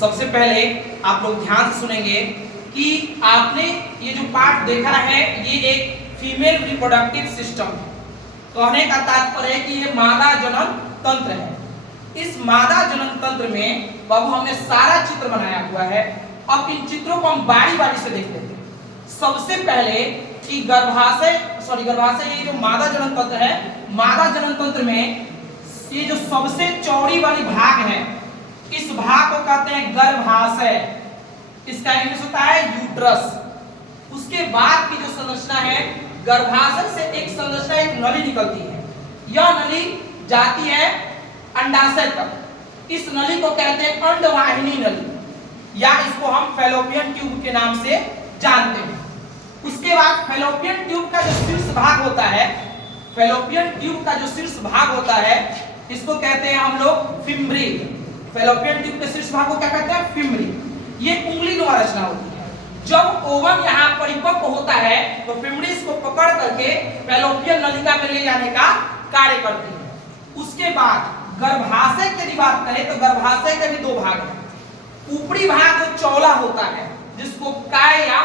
सबसे पहले आप लोग ध्यान से सुनेंगे कि आपने ये जो पार्ट देखा है ये एक फीमेल रिप्रोडक्टिव सिस्टम है। कहने का तात्पर्य है कि ये मादा जनन तंत्र है। इस मादा जनन तंत्र में बाबू हमने सारा चित्र बनाया हुआ है। अब इन चित्रों को हम बारी बारी से देख लेते हैं। सबसे पहले कि गर्भाशय ये जो मादा जनन तंत्र है, मादा जनन तंत्र में ये जो सबसे चौड़ी वाली भाग है, इस भाग को कहते हैं गर्भाशय। इसका इंग्लिश होता है यूट्रस। उसके बाद की जो संरचना है, गर्भाशय से एक संरचना, एक नली निकलती है। यह नली जाती है अंडाशय तक। इस नली को कहते हैं अंडवाहिनी नली, या इसको हम फैलोपियन ट्यूब के नाम से जानते हैं। उसके बाद फैलोपियन ट्यूब का जो शीर्ष भाग होता है, फैलोपियन ट्यूब का जो शीर्ष भाग होता है, इसको कहते हैं हम लोग फिम्ब्री। फैलोपियन ट्यूब के शीर्ष भाग को क्या कहते हैं? फिम्ब्री। ये उंगली द्वारा रचना होती है। जब ओवम यहाँ परिपक्व होता है तो फिम्ब्री इसको पकड़ करके फैलोपियन नलिका में ले जाने का कार्य करती है। उसके बाद गर्भाशय की बात करें तो गर्भाशय के भी दो भाग हैं। ऊपरी भाग जो चौड़ा होता है, जिसको काय या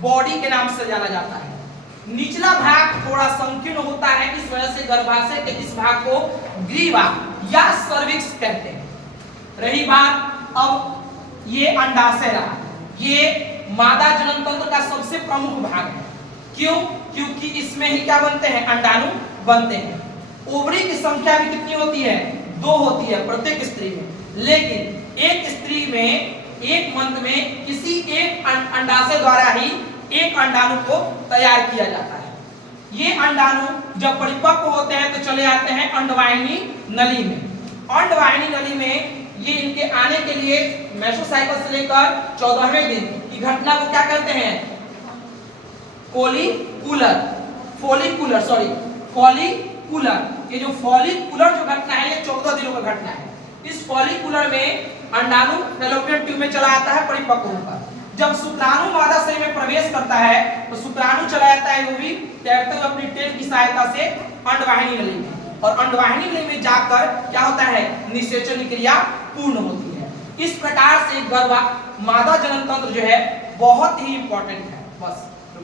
बॉडी के नाम से जाना जाता है। निचला भाग थोड़ा संकीर्ण होता है, इस वजह से गर्भाशय के इस भाग को ग्रीवा या सर्विक्स कहते हैं। रही बात अब ये अंडाशय रहा, ये मादा जनन तंत्र का सबसे प्रमुख भाग है। क्यों? क्योंकि इसमें ही क्या बनते हैं? अंडाणु बनते हैं। ओवरी की संख्या भी कितनी होती है? 2 होती है प्रत्येक स्त्री में। लेकिन एक स्त्री में एक मंथ में किसी एक अंडाशय द्वारा ही एक अंडाणु को तैयार किया जाता है। ये अंडाणु जब परिपक्व होते हैं तो चले आते हैं अंडवाहिनी नली में। अंडवाहिनी नली में ये इनके आने के लिए मेसोसाइकल से लेकर 14वें दिन की घटना को क्या कहते हैं? फॉलिकुलर। ये जो फॉलिकुलर जो घटना है, ये 14 दिनों का घटना है। इस फॉलिकुलर में अंडाणु फैलोपियन ट्यूब में चला आता है परिपक्व होकर। जब शुक्राणु मादा शरीर में प्रवेश करता है तो शुक्राणु चला जाता है वो भी तैरते हुए अपनी टेल की सहायता से अंडवाहिनी नली में, और अंडवाहिनी नली में जाकर क्या होता है? निषेचन की क्रिया पूर्ण होती है। इस प्रकार से मादा जनन तंत्र जो है बहुत ही इंपॉर्टेंट है। बस